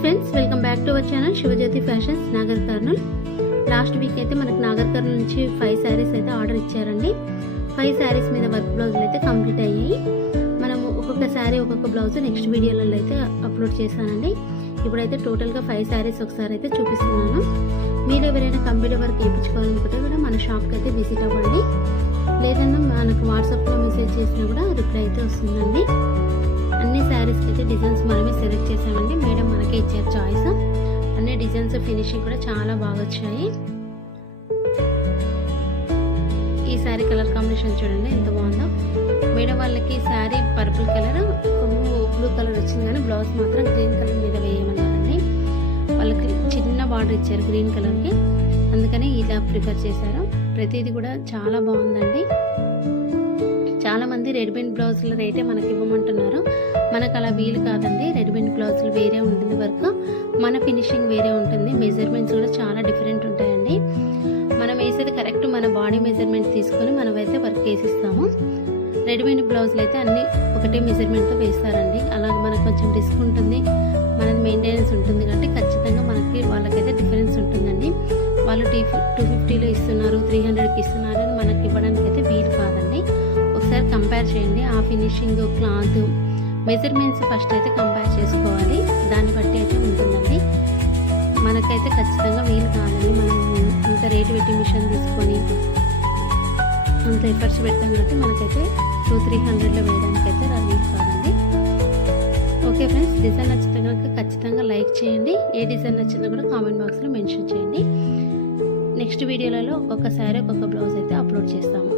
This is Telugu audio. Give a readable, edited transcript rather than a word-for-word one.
Friends, welcome back to our channel Shivajyothi fashions Nagar Kurnool. Last week అయితే మనకు నాగర్ కర్నూల్ నుంచి 5 శారీస్ అయితే ఆర్డర్ ఇచ్చారండి. 5 శారీస్ మీద వర్క్ బ్లౌజులు అయితే కంప్లీట్ అయ్యాయి. మనము ఒక్కొక్క శారీ ఒక్కొక్క బ్లౌజ్ నెక్స్ట్ వీడియోలలో అయితే అప్లోడ్ చేశానండి. ఇప్పుడైతే టోటల్గా 5 శారీస్ ఒకసారి అయితే చూపిస్తున్నాను. మీరు ఎవరైనా కంప్యూటర్ వర్క్ వేయించుకోవాలనుకుంటే కూడా మన షాప్కి అయితే విజిట్ అవ్వండి. లేదన్నా మనకు వాట్సాప్లో మెసేజ్ చేసినా కూడా రిప్లై అయితే వస్తుందండి. అన్ని శారీస్కి అయితే డిజైన్స్ మనమే సెలెక్ట్ చేసామండి. మేడం మనకే ఇచ్చారు చాయిస్. అన్ని డిజైన్స్ ఫినిషింగ్ కూడా చాలా బాగా వచ్చాయి. ఈ శారీ కలర్ కాంబినేషన్ చూడండి ఎంత బాగుందో. మేడం వాళ్ళకి sari purple colour, blue colour వచ్చింది కానీ బ్లౌజ్ మాత్రం గ్రీన్ కలర్ మీద వేయమన్నారండి. వాళ్ళకి చిన్న బార్డర్ ఇచ్చారు గ్రీన్ కలర్కి, అందుకని ఇలా ప్రిఫర్ చేశారు. ప్రతిదీ కూడా చాలా బాగుందండి. చాలామంది రెడీమేడ్ బ్లౌజుల రేటే మనకి ఇవ్వమంటున్నారు. మనకు అలా వీలు కాదండి. రెడీమేడ్ బ్లౌజులు వేరే ఉంటుంది వర్క్, మన ఫినిషింగ్ వేరే ఉంటుంది. మెజర్మెంట్స్ కూడా చాలా డిఫరెంట్ ఉంటాయండి. మనం వేసేది కరెక్ట్ మన బాడీ మెజర్మెంట్ తీసుకొని మనమైతే వర్క్ వేసిస్తాము. రెడీమేడ్ బ్లౌజులు అయితే అన్నీ ఒకటే మెజర్మెంట్తో వేస్తారండి. అలాగే మనకు కొంచెం రిస్క్ ఉంటుంది, మనది మెయింటెనెన్స్ ఉంటుంది కాబట్టి ఖచ్చితంగా మనకి వాళ్ళకైతే డిఫరెన్స్ ఉంటుందండి. వాళ్ళు 250లో ఇస్తున్నారు, 300కి ఇస్తున్నారు అని మనకి ఇవ్వడానికి అయితే వీలు కాదండి. ఒకసారి కంపేర్ చేయండి. ఆ ఫినిషింగ్, క్లాత్, మెజర్మెంట్స్ ఫస్ట్ అయితే కంపేర్ చేసుకోవాలి. దాన్ని బట్టి అయితే ఉంటుందండి. మనకైతే ఖచ్చితంగా వీలు కాదండి. మనం ఇంత రేటు పెట్టి మిషన్ తీసుకొని అంత ఎఫర్ట్స్ పెడతాం కాబట్టి మనకైతే 200-300లో వేయడానికైతే వీలు కాదండి. ఓకే ఫ్రెండ్స్, డిజైన్ నచ్చితే కనుక ఖచ్చితంగా లైక్ చేయండి. ఏ డిజైన్ నచ్చిందో కూడా కామెంట్ బాక్స్లో మెన్షన్ చేయండి. నెక్స్ట్ వీడియోలలో ఒక్కొక్క శారీ ఒక్కొక్క బ్లౌజ్ అయితే అప్లోడ్ చేస్తాము.